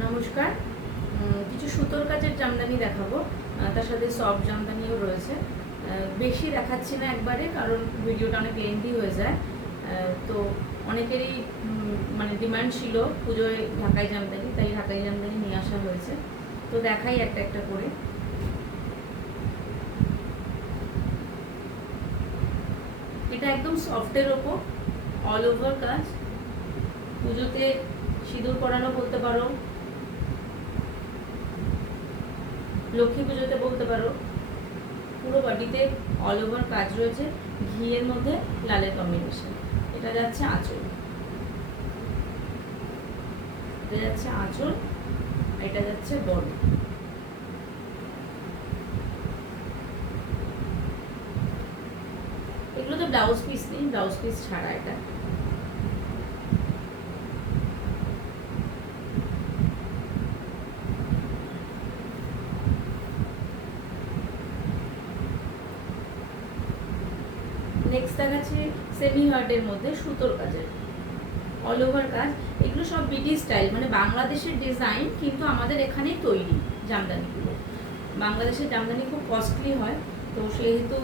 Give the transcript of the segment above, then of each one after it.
নমস্কার। কিছু সুতোর কাজের জামদানি দেখাবো, তার সাথে সফট জামদানিও রয়েছে। বেশি দেখাচ্ছি না একবারে, কারণ ভিডিওটা অনেক লেন্থি হয়ে যায়। তো অনেকেরই মানে ডিমান্ড ছিল পুজোয় ঢাকাই জামদানি, তাই ঢাকাই জামদানি নিয়ে আসা হয়েছে। তো দেখাই একটা একটা করে। এটা একদম সফটের ওপর, অল ওভার কাজ। পুজোতে সিঁদুর পরানো বলতে পারো, লক্ষ্মী পুজোতে বলতে পারো। পুরো বডিতে অল ওভার কাজ রয়েছে, ঘিয়ের মধ্যে লালের কম্বিনেশন। এটা যাচ্ছে আঁচল, এটা যাচ্ছে আঁচল, এটা যাচ্ছে বডি। এগুলো তো ব্লাউজ পিস নেই, ব্লাউজ পিস ছাড়া এটা। নেক্সট দেখাচ্ছি সেমি হার্টের মধ্যে সুতোর কাজের অল ওভার কাজ। এগুলো সব বিটি স্টাইল, মানে বাংলাদেশের ডিজাইন, কিন্তু আমাদের এখানেই তৈরি জামদানিগুলো। বাংলাদেশের জামদানি খুব কস্টলি হয়, তো সেহেতু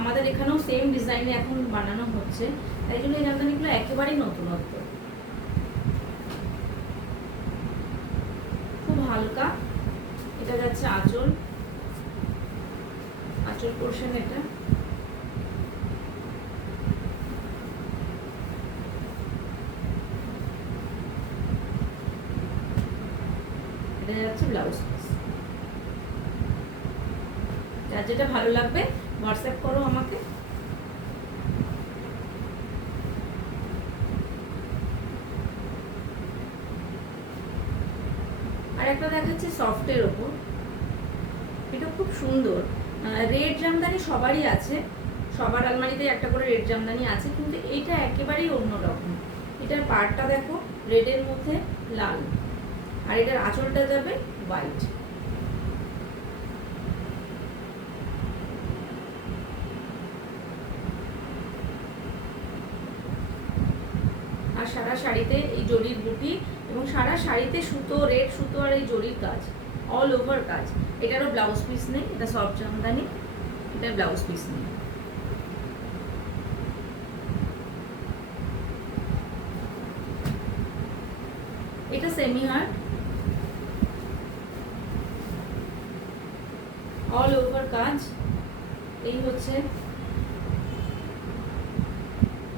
আমাদের এখানেও সেম ডিজাইনে এখন বানানো হচ্ছে, তাই জন্য এই জামদানিগুলো একেবারেই নতুনত্ব। খুব হালকা। এটা যাচ্ছে আঁচল, আঁচল পোর্শন এটা। এটা যাচ্ছে ব্লাউজ পিস। যার যেটা ভালো লাগবে হোয়াটসঅ্যাপ করো আমাকে। আর একটা দেখাচ্ছে সফটের ওপর, এটা খুব সুন্দর। রেড জামদানি সবারই আছে, সবার আলমারিতে একটা করে রেড জামদানি আছে, কিন্তু এটা একেবারেই অন্যরকম। এটার পাড়টা দেখো রেডের মধ্যে লাল, আর এটার আঁচলটা যাবে হোয়াইট। আর সারা শাড়িতে এই জরির বুটি, এবং সারা শাড়িতে সুতো, রেড সুতো আর এই জরির কাজ, অল ওভার কাজ। এটারও ব্লাউজ পিস নেই, এটা সফট জামদানি, এটার ব্লাউজ পিস নেই। এটা সেমি হার্ট, অল ওভার কাজ। এই হচ্ছে,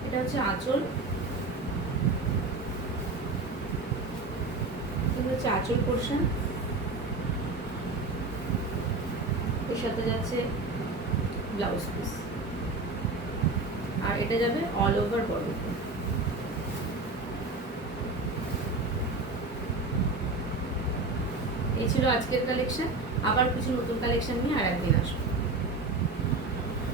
এটা হচ্ছে আঁচল, এটা হচ্ছে আঁচল পোর্শন। এর সাথে যাচ্ছে ব্লাউজ পিস, আর এটা যাবে অল ওভার বডিতে। এই ছিল আজকের কালেকশন। আবার কিছু নতুন কালেকশন নিয়ে আর একদিন আসবো।